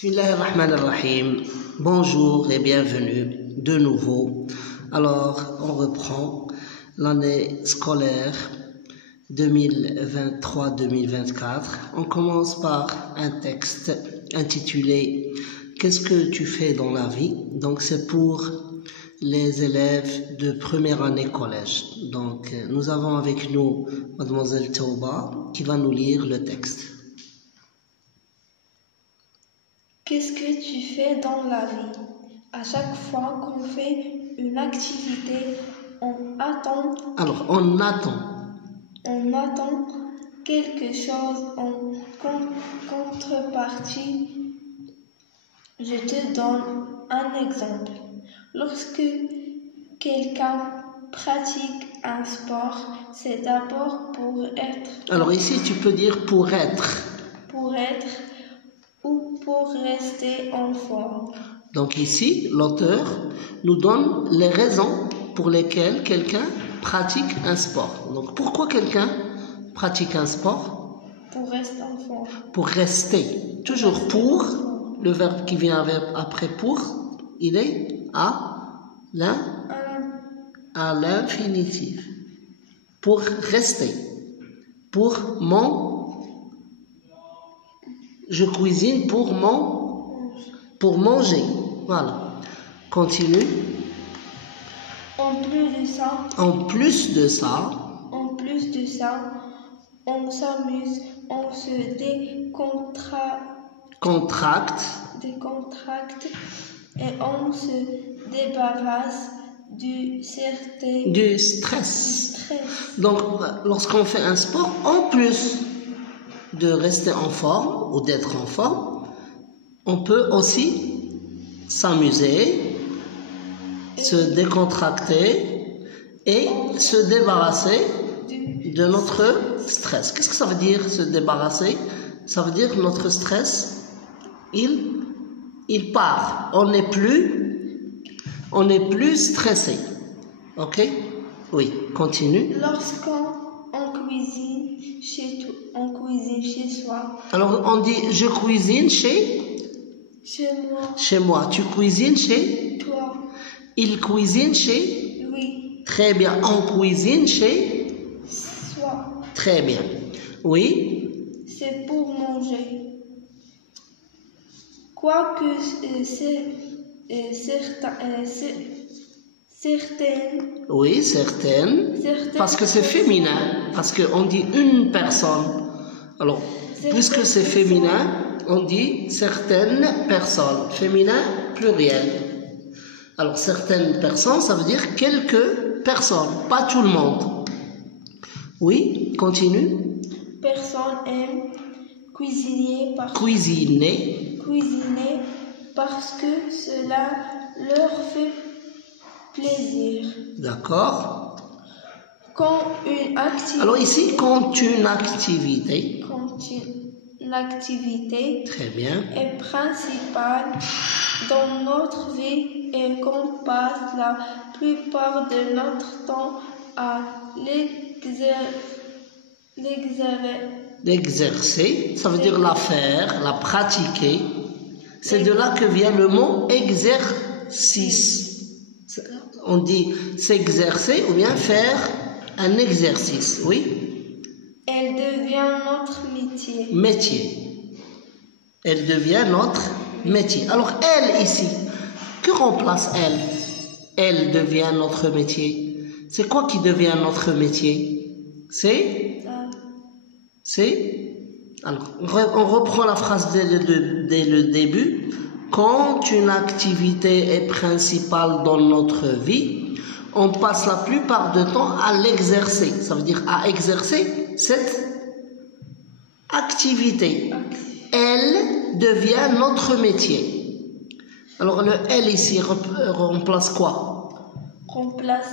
Bismillahirrahmanirrahim. Bonjour et bienvenue de nouveau. Alors, on reprend l'année scolaire 2023-2024. On commence par un texte intitulé « Qu'est-ce que tu fais dans la vie ?» Donc, c'est pour les élèves de première année collège. Donc, nous avons avec nous Mademoiselle Tauba qui va nous lire le texte. Qu'est-ce que tu fais dans la vie? À chaque fois qu'on fait une activité, on attend. Alors, on attend. On attend quelque chose en contrepartie. Je te donne un exemple. Lorsque quelqu'un pratique un sport, c'est d'abord pour être. Alors ici, tu peux dire pour être. Pour être ou pour rester en forme. Donc ici, l'auteur nous donne les raisons pour lesquelles quelqu'un pratique un sport. Donc pourquoi quelqu'un pratique un sport? Pour rester en forme. Pour rester. Toujours pour, le verbe qui vient après pour, il est à l'infinitif. Pour rester. Pour je cuisine pour manger. Voilà. Continue. En plus de ça, on s'amuse, on se décontracte et on se débarrasse du stress. Donc, lorsqu'on fait un sport, en plus de rester en forme ou d'être en forme, on peut aussi s'amuser, se décontracter et se débarrasser de notre stress. Qu'est-ce que ça veut dire se débarrasser? Ça veut dire que notre stress, il part. On n'est plus stressé. Ok? Oui, continue. Lorsqu'on cuisine chez soi. Alors on dit je cuisine chez moi. Chez moi. Tu cuisines chez toi. Il cuisine chez lui. Très bien. On cuisine chez soi. Très bien. Oui. C'est pour manger. Quoique certaines. Oui, certaines. Parce que c'est féminin. Parce qu'on dit une personne. Alors, puisque c'est féminin, on dit certaines personnes. Féminin, pluriel. Alors, certaines personnes, ça veut dire quelques personnes. Pas tout le monde. Oui, continue. Personne aime cuisiner parce que cela leur fait plaisir. D'accord. Alors ici, quand une activité. Très bien. Est principale dans notre vie et qu'on passe la plupart de notre temps à l'exercer, ça veut dire la faire, la pratiquer. C'est de là que vient le mot exercice. On dit s'exercer ou bien faire un exercice, oui. Elle devient notre métier. Elle devient notre métier. Alors elle ici, que remplace elle? Elle devient notre métier. C'est quoi qui devient notre métier? Alors, on reprend la phrase dès le début. Quand une activité est principale dans notre vie, on passe la plupart du temps à l'exercer. Ça veut dire à exercer cette activité. Elle devient notre métier. Alors le elle ici remplace quoi? Remplace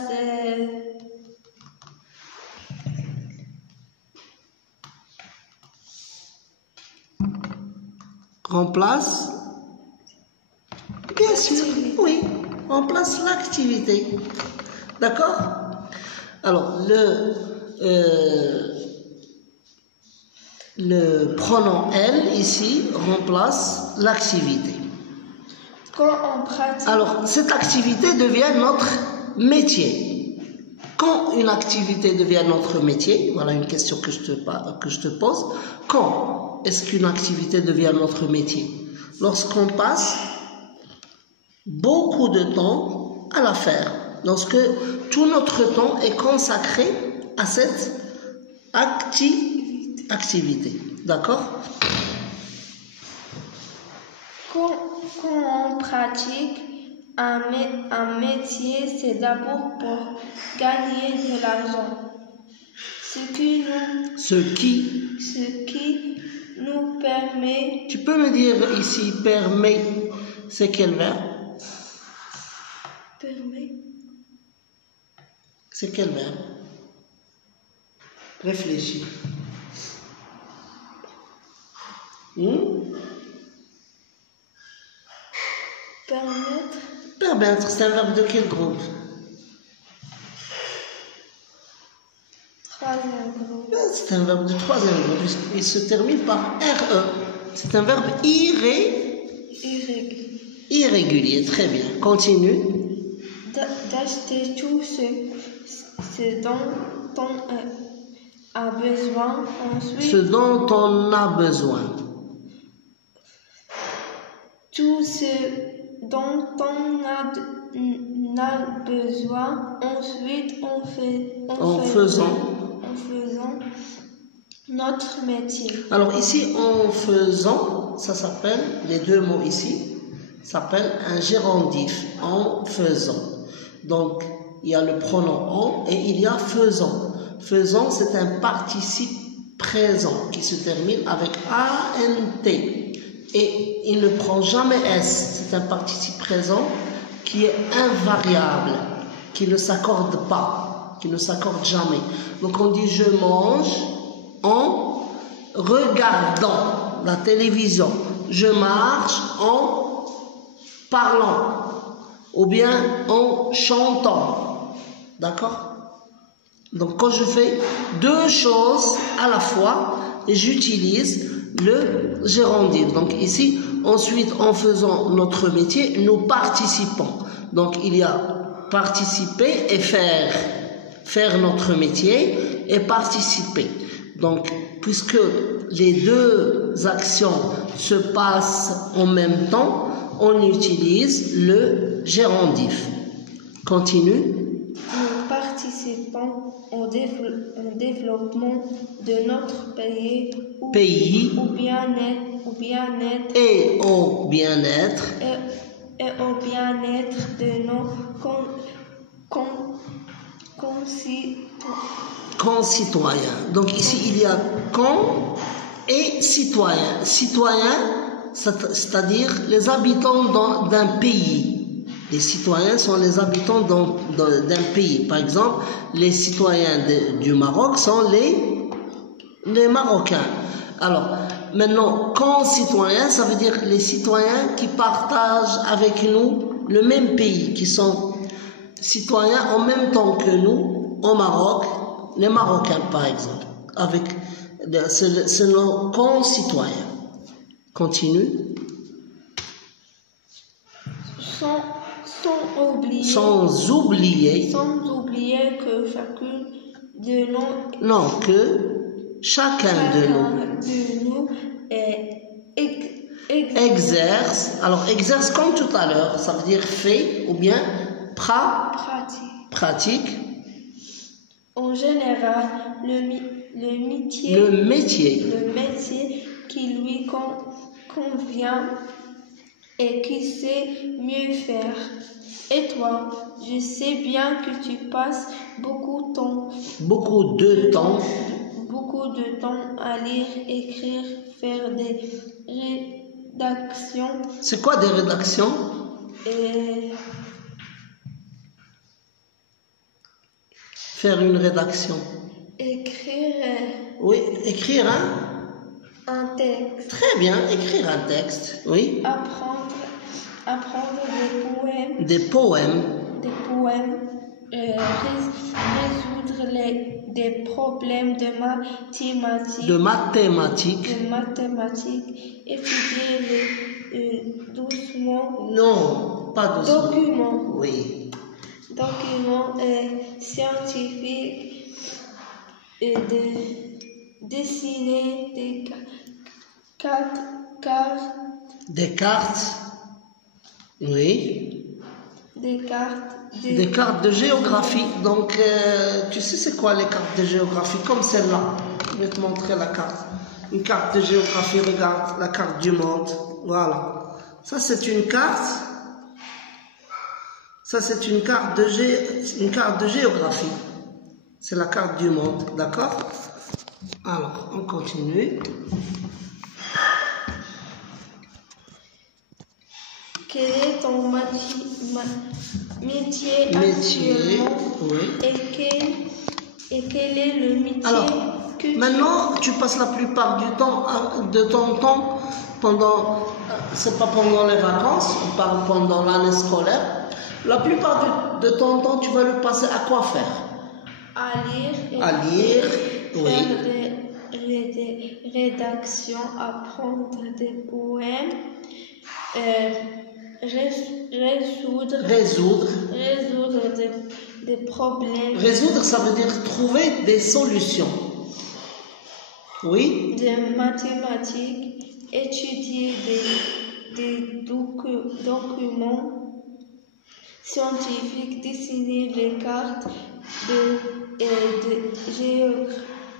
bien sûr, oui, remplace l'activité. D'accord? Alors le pronom elle ici remplace l'activité. Quand on pratique, Alors, cette activité devient notre métier. Quand une activité devient notre métier, voilà une question que je te pose. Quand est-ce qu'une activité devient notre métier? Lorsqu'on passe beaucoup de temps à la faire. Lorsque tout notre temps est consacré à cette activité. D'accord? quand on pratique un métier, c'est d'abord pour gagner de l'argent. Ce qui nous permet. Tu peux me dire ici, permet, c'est quel verbe? Permet. C'est quel verbe? Réfléchis. Permettre. Permettre, c'est un verbe de quel groupe? Troisième groupe. C'est un verbe de troisième groupe. Il se termine par RE. C'est un verbe irrégulier. Très bien. Continue. D'acheter tout ce dont on a besoin. Ensuite, Ce dont on a besoin. Tout ce dont on a besoin. Ensuite, en faisant notre métier. Alors ici, en faisant, ça s'appelle, les deux mots ici, s'appelle un gérondif, en faisant. Donc, il y a le pronom en et il y a faisant. Faisant, c'est un participe présent qui se termine avec ANT. Et il ne prend jamais S. C'est un participe présent qui est invariable, qui ne s'accorde pas, qui ne s'accorde jamais. Donc on dit je mange en regardant la télévision. Je marche en parlant. Ou bien en chantant. D'accord? Donc quand je fais deux choses à la fois, j'utilise le gérondif. Donc ici, ensuite, en faisant notre métier, nous participons. Donc il y a participer et faire. Faire notre métier et participer. Donc, puisque les deux actions se passent en même temps, on utilise le gérondif. Continue. Nous participons au développement de notre pays au bien-être et au bien-être de nos concitoyens. Donc ici il y a con et citoyen. Citoyen, c'est-à-dire les habitants d'un pays. Les citoyens sont les habitants d'un pays. Par exemple, les citoyens du Maroc sont les Marocains. Alors, maintenant, concitoyens, ça veut dire les citoyens qui partagent avec nous le même pays, qui sont citoyens en même temps que nous, au Maroc, les Marocains par exemple. C'est nos concitoyens. Continue. Sans oublier que chacune de nous. Non, que chacun de nous exerce. Alors, exerce comme tout à l'heure, ça veut dire fait ou bien pratique. En général, le métier qui lui convient et qui sait mieux faire. Et toi, je sais bien que tu passes beaucoup de temps à lire, écrire, faire des rédactions. C'est quoi des rédactions? Faire une rédaction. Écrire. Oui, écrire un texte. Très bien, écrire un texte. Oui. Apprendre des poèmes. Résoudre des problèmes de mathématiques. De mathématiques. Étudier les documents. Non, pas de Documents. Oui. Documents scientifiques et de dessiner des cartes. Des cartes. Oui. Des cartes. Des cartes de géographie. Donc, tu sais c'est quoi les cartes de géographie? Comme celle-là. Je vais te montrer la carte. Une carte de géographie, regarde, la carte du monde. Voilà. Ça, c'est une carte. Ça, c'est une carte de géographie. C'est la carte du monde, d'accord? Alors, on continue. Quel est ton métier actuellement? Oui. Et quel est le métier que maintenant, tu passes la plupart du temps, de ton temps, c'est pas pendant les vacances, on parle pendant l'année scolaire. La plupart de ton temps, tu vas le passer à quoi faire? À lire. À lire, oui. Faire des rédactions, apprendre des poèmes, résoudre des problèmes. Résoudre, ça veut dire trouver des solutions. Oui. Des mathématiques, étudier des documents scientifiques, dessiner les cartes de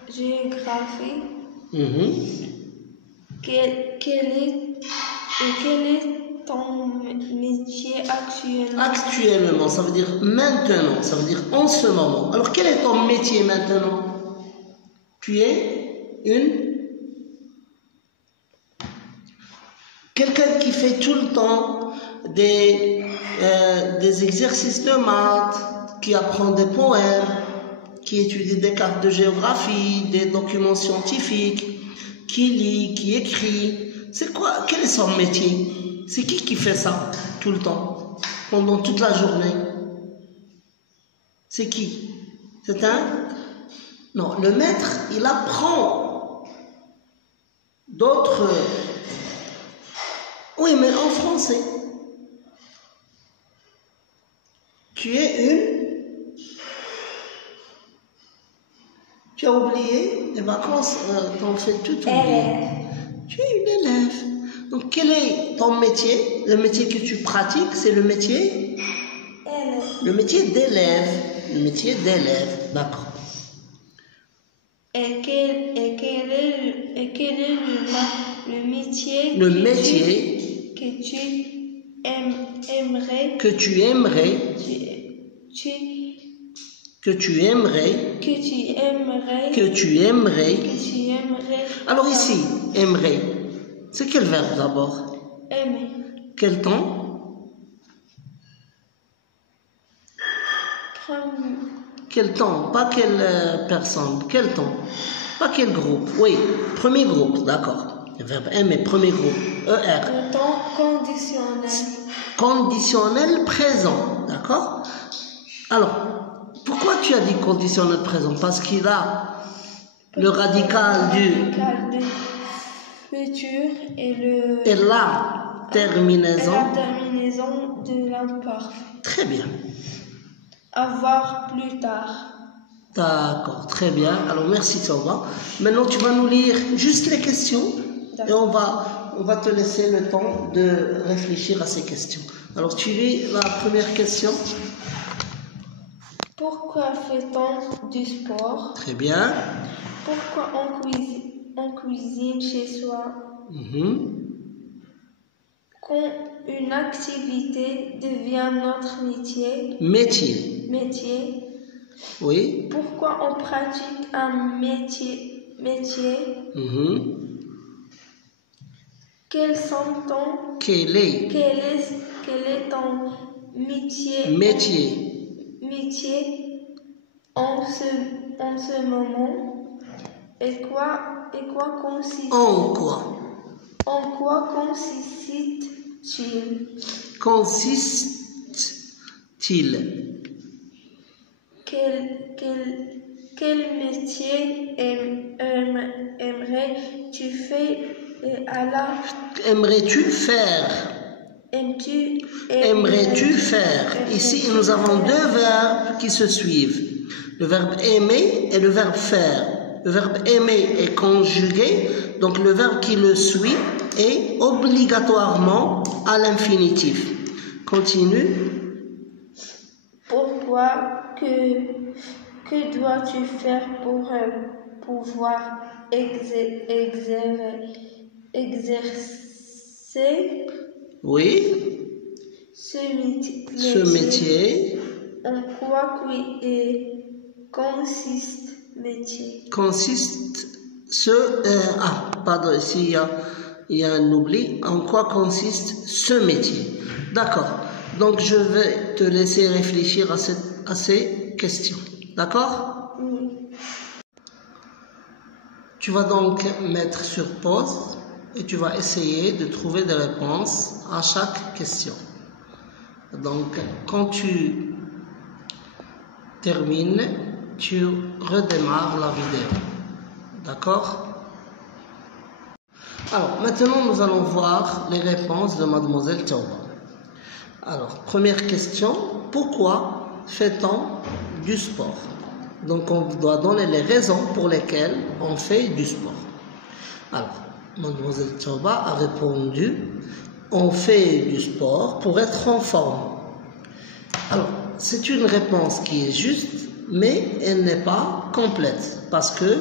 géographie. Quel est ton métier actuellement? Actuellement, ça veut dire maintenant, ça veut dire en ce moment. Alors, quel est ton métier maintenant? Tu es quelqu'un qui fait tout le temps des exercices de maths, qui apprend des poèmes, qui étudie des cartes de géographie, des documents scientifiques, qui lit, qui écrit. C'est quoi? Quel est son métier? C'est qui fait ça tout le temps, pendant toute la journée? C'est qui? C'est Non, le maître, il apprend d'autres... Oui, mais en français. Tu as oublié les vacances, t'en fais tout oublier. Tu es une élève. Donc, quel est ton métier? Le métier que tu pratiques, c'est le métier? Le métier d'élève. Le métier d'élève, d'accord. Et quel est le métier que tu aimerais Alors ici, aimerais, c'est quel verbe d'abord? Aimer. Quel temps? Quel temps? Pas quelle personne. Quel temps? Pas quel groupe. Oui, premier groupe, d'accord. Le verbe aimer, premier groupe. ER. Le temps conditionnel. Conditionnel présent, d'accord? Alors, pourquoi tu as dit conditionnel présent? Parce qu'il a le radical du futur et la terminaison de l'imparfait. Très bien. Avoir plus tard. D'accord, très bien. Alors merci Saura. Maintenant tu vas nous lire juste les questions et on va te laisser le temps de réfléchir à ces questions. Alors tu lis la première question. Pourquoi fait-on du sport? Très bien. Pourquoi on cuisine chez soi? Quand une activité devient notre métier. Oui. Pourquoi on pratique un métier? Quel est ton métier en ce moment? Et quoi consiste? En quoi? En quoi consiste-t-il? Quel métier aimerais-tu faire à la... Aimerais-tu faire? Aimerais-tu faire? Ici, nous avons deux verbes qui se suivent. Le verbe aimer et le verbe faire. Le verbe aimer est conjugué, donc le verbe qui le suit est obligatoirement à l'infinitif. Continue. Pourquoi? Que dois-tu faire pour pouvoir exercer ce métier? En quoi consiste métier? Ici il y a un oubli. En quoi consiste ce métier? D'accord. Donc je vais te laisser réfléchir à ces questions. D'accord? Oui. Tu vas donc mettre sur pause et tu vas essayer de trouver des réponses à chaque question. Donc quand tu termines, tu redémarres la vidéo. D'accord? Alors maintenant nous allons voir les réponses de Mademoiselle Tauba. Alors première question, pourquoi fait-on du sport? Donc on doit donner les raisons pour lesquelles on fait du sport. Alors Mademoiselle Tauba a répondu, on fait du sport pour être en forme. Alors c'est une réponse qui est juste, mais elle n'est pas complète parce que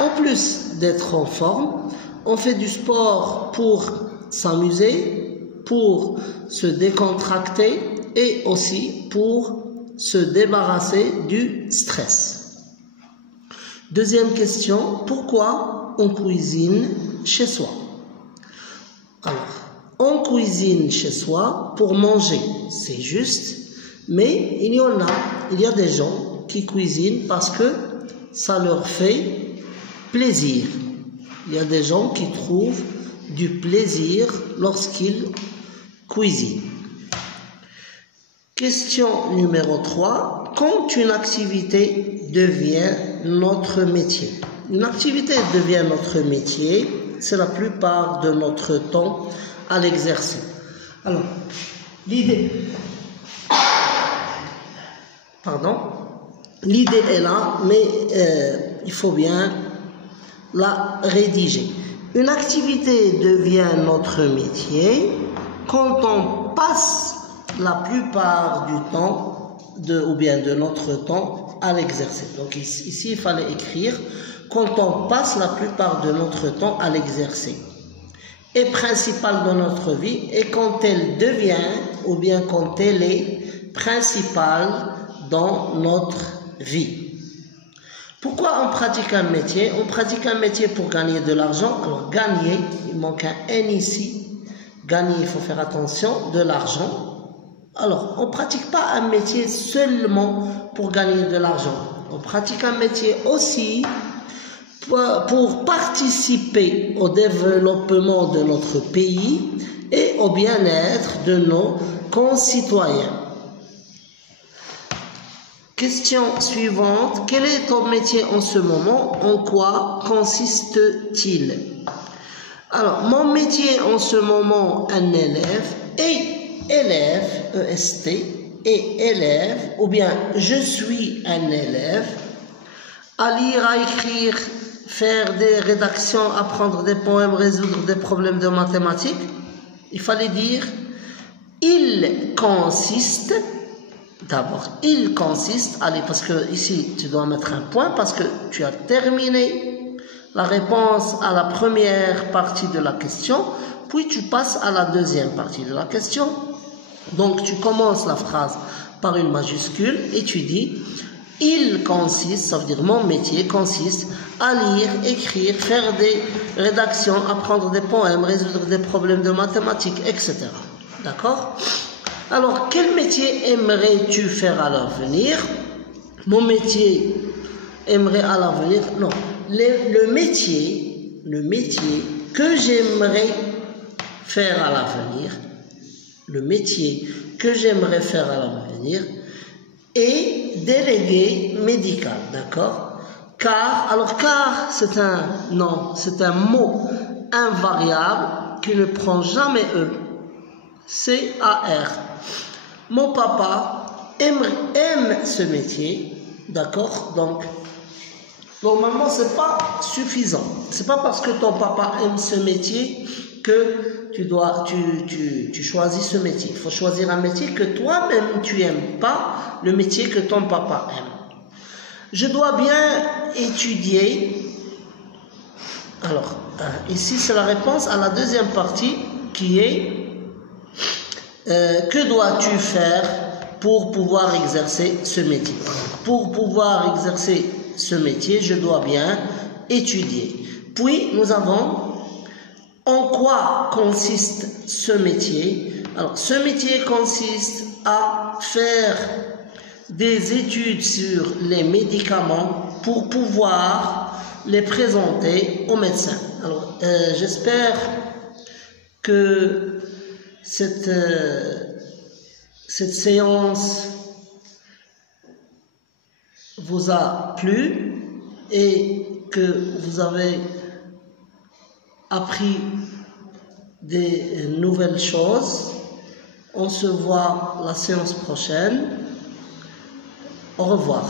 en plus d'être en forme, on fait du sport pour s'amuser, pour se décontracter et aussi pour se débarrasser du stress. Deuxième question, pourquoi on cuisine chez soi? Alors, on cuisine chez soi pour manger, c'est juste, mais il y a des gens qui cuisinent parce que ça leur fait plaisir. Il y a des gens qui trouvent du plaisir lorsqu'ils cuisinent. Question numéro 3. Quand une activité devient notre métier. Une activité devient notre métier, c'est la plupart de notre temps à l'exercer. Alors, l'idée est là, mais il faut bien la rédiger. Une activité devient notre métier quand on passe la plupart du temps de notre temps à l'exercer. Donc ici, il fallait écrire quand on passe la plupart de notre temps à l'exercer. Est principale dans notre vie et quand elle devient ou bien quand elle est principale dans notre vie. Pourquoi on pratique un métier? On pratique un métier pour gagner de l'argent. Alors gagner, il manque un N ici. Gagner, il faut faire attention, de l'argent. Alors, on ne pratique pas un métier seulement pour gagner de l'argent. On pratique un métier aussi pour participer au développement de notre pays et au bien-être de nos concitoyens. Question suivante. Quel est ton métier en ce moment? En quoi consiste-t-il? Alors, mon métier en ce moment, un élève, EST, et élève, ou bien je suis un élève, à lire, à écrire, faire des rédactions, apprendre des poèmes, résoudre des problèmes de mathématiques. Il fallait dire, il consiste, d'abord, il consiste, allez, parce que ici, tu dois mettre un point, parce que tu as terminé la réponse à la première partie de la question, puis tu passes à la deuxième partie de la question. Donc, tu commences la phrase par une majuscule et tu dis « Il consiste », ça veut dire « Mon métier consiste à lire, écrire, faire des rédactions, apprendre des poèmes, résoudre des problèmes de mathématiques, etc. » D'accord? Alors, quel métier aimerais-tu faire à l'avenir? Mon métier aimerait à l'avenir? Non. Le métier que j'aimerais faire à l'avenir, le métier que j'aimerais faire à l'avenir est délégué médical, d'accord? car. Alors car, c'est un mot invariable qui ne prend jamais E. C-A-R. Mon papa aime ce métier, d'accord? Donc, normalement, c'est pas suffisant. C'est pas parce que ton papa aime ce métier que tu choisis ce métier. Il faut choisir un métier que toi-même tu aimes, pas le métier que ton papa aime. Je dois bien étudier. Alors, ici, c'est la réponse à la deuxième partie qui est que dois-tu faire pour pouvoir exercer ce métier? Pour pouvoir exercer ce métier, je dois bien étudier. Puis, nous avons en quoi consiste ce métier? Alors, ce métier consiste à faire des études sur les médicaments pour pouvoir les présenter aux médecins. Alors, j'espère que cette séance vous a plu et que vous avez appris des nouvelles choses. On se voit la séance prochaine. Au revoir.